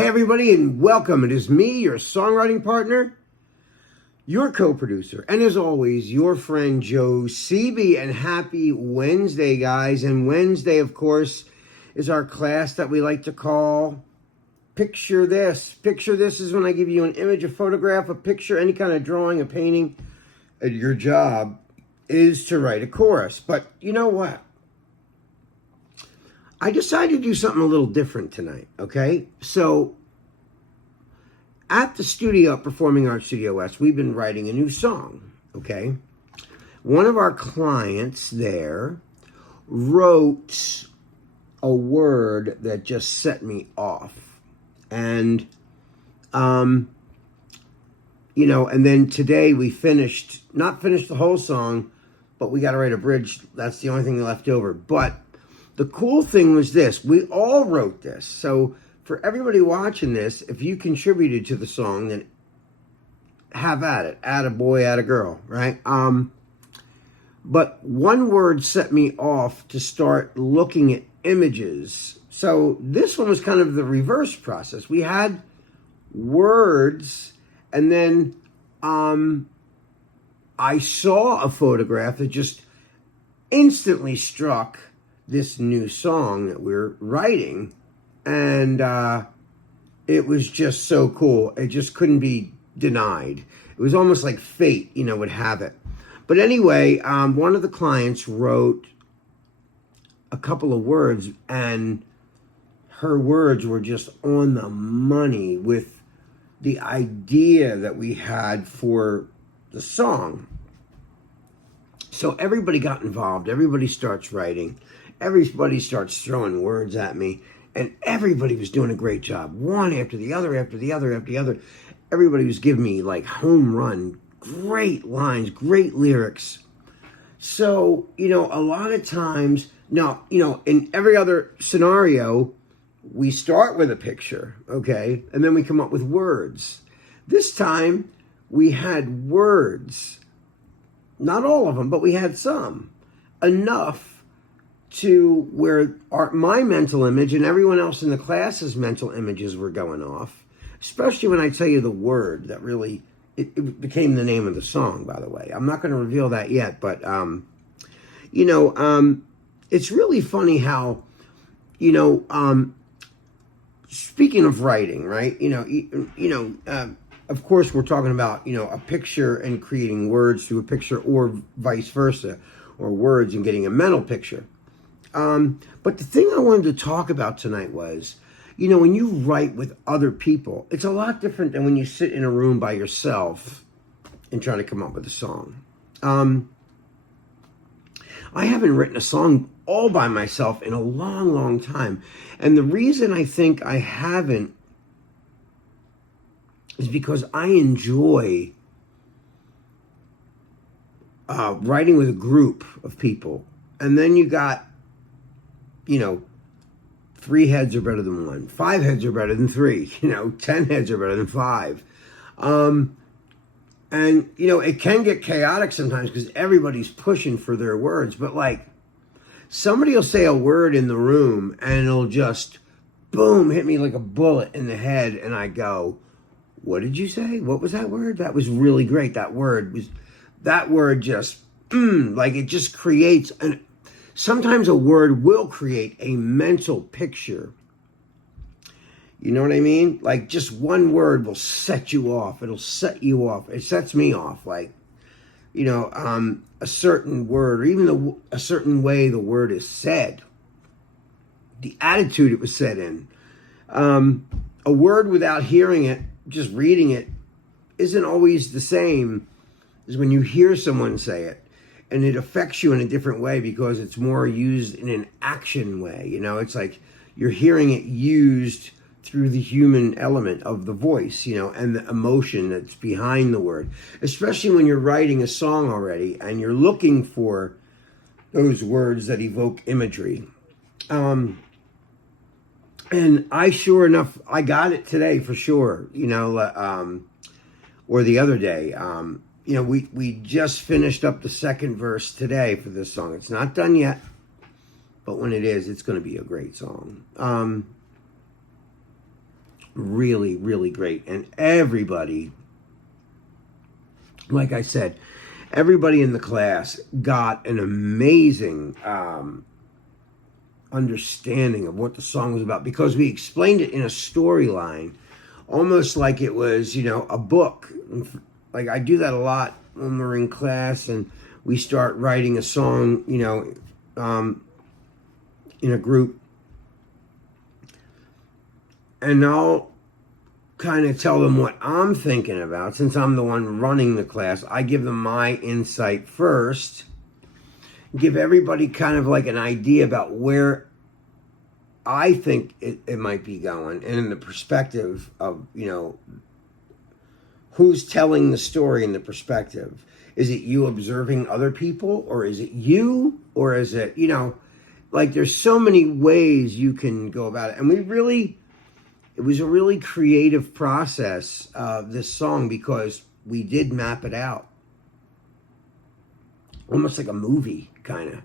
Hey everybody, and welcome. It is me, your songwriting partner, your co-producer, and as always, your friend Joe Seeby. And happy Wednesday, guys. And Wednesday, of course, is our class that we like to call Picture This. Picture This is when I give you an image, a photograph, a picture, any kind of drawing, a painting. And your job is to write a chorus. But you know what? I decided to do something a little different tonight, okay? So, at the studio, Performing Arts Studio West, we've been writing a new song, okay? One of our clients there wrote a word that just set me off. And, and then today we not finished the whole song, but we got to write a bridge. That's the only thing left over. But the cool thing was this. We all wrote this. So for everybody watching this, if you contributed to the song, then have at it. Add a boy, add a girl, right? But one word set me off to start looking at images. So this one was kind of the reverse process. We had words, and then I saw a photograph that just instantly struck this new song that we're writing, and it was just so cool. It just couldn't be denied. It was almost like fate, would have it. But anyway, one of the clients wrote a couple of words, and her words were just on the money with the idea that we had for the song. So everybody got involved. Everybody starts writing. Everybody starts throwing words at me, and everybody was doing a great job. One after the other, after the other, after the other. Everybody was giving me like home run, great lines, great lyrics. So, a lot of times, now, in every other scenario, we start with a picture, okay? And then we come up with words. This time, we had words. Not all of them, but we had some. Enough to where my mental image and everyone else in the class's mental images were going off, especially when I tell you the word that really, it became the name of the song, by the way. I'm not going to reveal that yet, but, it's really funny how, speaking of writing, right, of course we're talking about, a picture and creating words through a picture, or vice versa, or words and getting a mental picture. But the thing I wanted to talk about tonight was, when you write with other people, it's a lot different than when you sit in a room by yourself and try to come up with a song. I haven't written a song all by myself in a long, long time. And the reason I think I haven't is because I enjoy writing with a group of people. And then you got 3 heads are better than 1. 5 heads are better than 3. 10 heads are better than 5. And, it can get chaotic sometimes because everybody's pushing for their words. But, somebody will say a word in the room and it'll just, boom, hit me like a bullet in the head. And I go, what did you say? What was that word? That was really great. That word just, it just creates sometimes a word will create a mental picture. You know what I mean? Like just one word will set you off. It'll set you off. It sets me off. A certain word, or even a certain way the word is said. The attitude it was said in. A word without hearing it, just reading it, isn't always the same as when you hear someone say it. And it affects you in a different way because it's more used in an action way. It's like you're hearing it used through the human element of the voice, and the emotion that's behind the word. Especially when you're writing a song already and you're looking for those words that evoke imagery. And sure enough, I got it today for sure, or the other day. We just finished up the second verse today for this song. It's not done yet, but when it is, it's going to be a great song. really, really great. And everybody, like I said, everybody in the class got an amazing understanding of what the song was about, because we explained it in a storyline, almost like it was, a book. Like I do that a lot when we're in class and we start writing a song, in a group. And I'll kind of tell them what I'm thinking about. Since I'm the one running the class, I give them my insight first, give everybody kind of like an idea about where I think it might be going, and in the perspective of, who's telling the story in the perspective. Is it you observing other people, or is it you, or is it, like there's so many ways you can go about it. And it was a really creative process, this song, because we did map it out. Almost like a movie, kind of.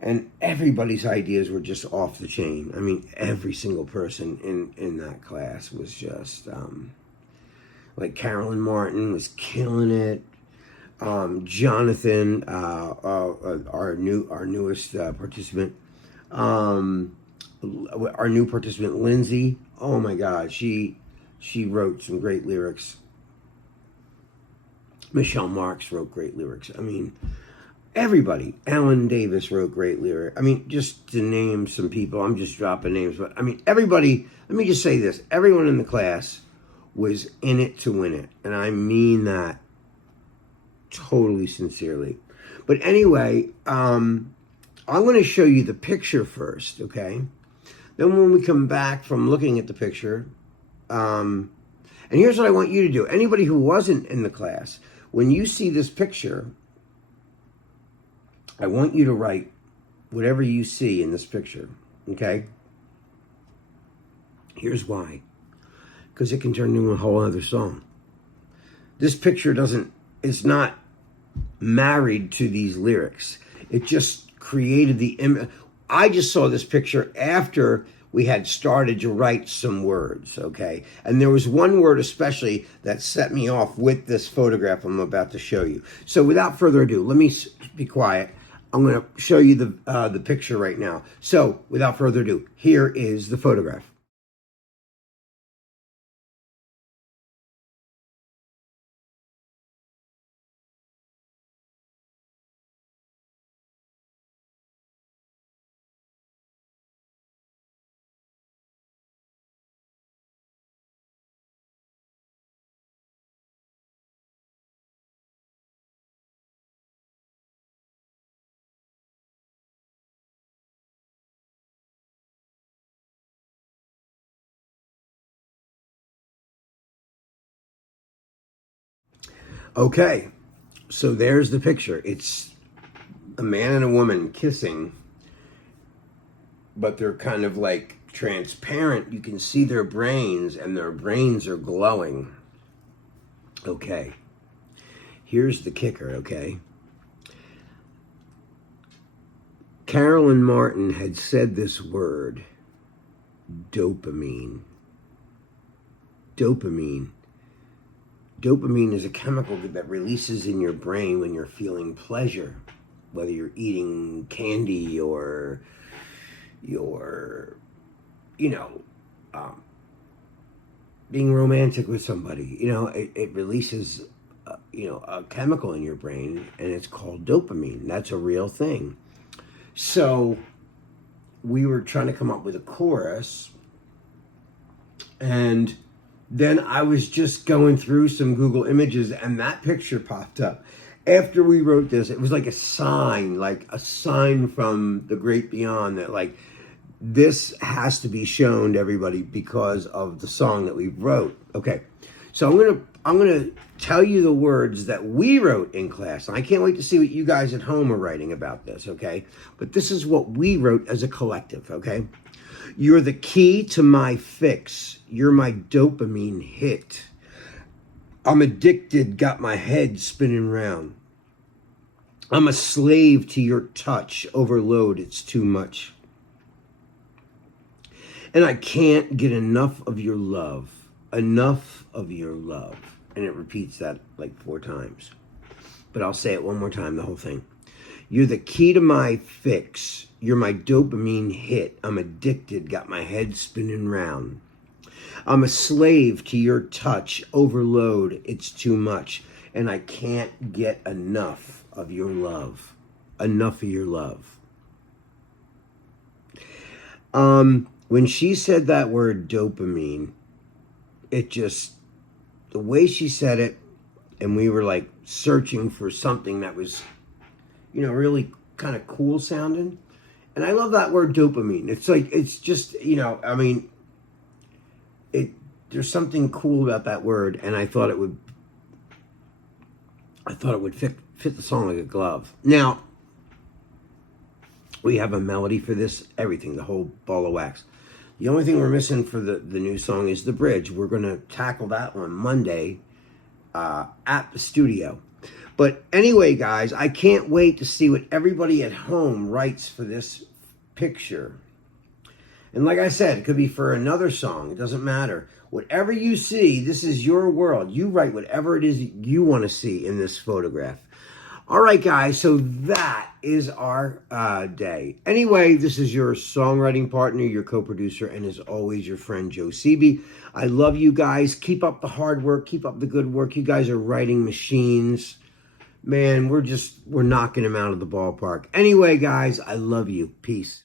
And everybody's ideas were just off the chain. I mean, every single person in that class was just, like Carolyn Martin was killing it. Jonathan, our newest participant, our new participant, Lindsay. Oh my God, she wrote some great lyrics. Michelle Marks wrote great lyrics. I mean, everybody. Alan Davis wrote great lyrics. I mean, just to name some people, I'm just dropping names, but I mean, everybody. Let me just say this: everyone in the class was in it to win it, and I mean that totally sincerely. But anyway, I'm going to show you the picture first, okay? Then when we come back from looking at the picture, and here's what I want you to do. Anybody who wasn't in the class, when you see this picture, I want you to write whatever you see in this picture, okay? Here's why. Because it can turn into a whole other song. This picture it's not married to these lyrics. It just created the image. I just saw this picture after we had started to write some words, okay? And there was one word especially that set me off with this photograph I'm about to show you. So without further ado, let me be quiet. I'm going to show you the picture right now. So without further ado, here is the photograph. Okay, so there's the picture. It's a man and a woman kissing, but they're kind of like transparent. You can see their brains, and their brains are glowing. Okay, here's the kicker, okay? Carolyn Martin had said this word, dopamine. Dopamine. Dopamine is a chemical that releases in your brain when you're feeling pleasure, whether you're eating candy or you're, being romantic with somebody. It releases, a chemical in your brain, and it's called dopamine. That's a real thing. So we were trying to come up with a chorus, and then I was just going through some Google images, and that picture popped up. After we wrote this, it was like a sign from the great beyond, that like, this has to be shown to everybody because of the song that we wrote. Okay, so I'm gonna tell you the words that we wrote in class. And I can't wait to see what you guys at home are writing about this, okay? But this is what we wrote as a collective, okay? You're the key to my fix. You're my dopamine hit. I'm addicted, got my head spinning round. I'm a slave to your touch. Overload, it's too much. And I can't get enough of your love. Enough of your love. And it repeats that like 4 times. But I'll say it one more time, the whole thing. You're the key to my fix. You're my dopamine hit. I'm addicted, got my head spinning round. I'm a slave to your touch. Overload, it's too much. And I can't get enough of your love. Enough of your love. When she said that word dopamine, it just, the way she said it, and we were like searching for something that was, you know, really kind of cool sounding. And I love that word dopamine. It's like, it's just, you know, I mean, there's something cool about that word, and I thought it would fit the song like a glove. Now, we have a melody for this, everything, the whole ball of wax. The only thing we're missing for the new song is the bridge. We're going to tackle that on Monday at the studio. But anyway, guys, I can't wait to see what everybody at home writes for this picture. And like I said, it could be for another song. It doesn't matter. Whatever you see, this is your world. You write whatever it is you want to see in this photograph. All right, guys, so that is our day. Anyway, this is your songwriting partner, your co-producer, and as always, your friend Joe Sebi. I love you guys. Keep up the hard work. Keep up the good work. You guys are writing machines. Man, we're knocking them out of the ballpark. Anyway, guys, I love you. Peace.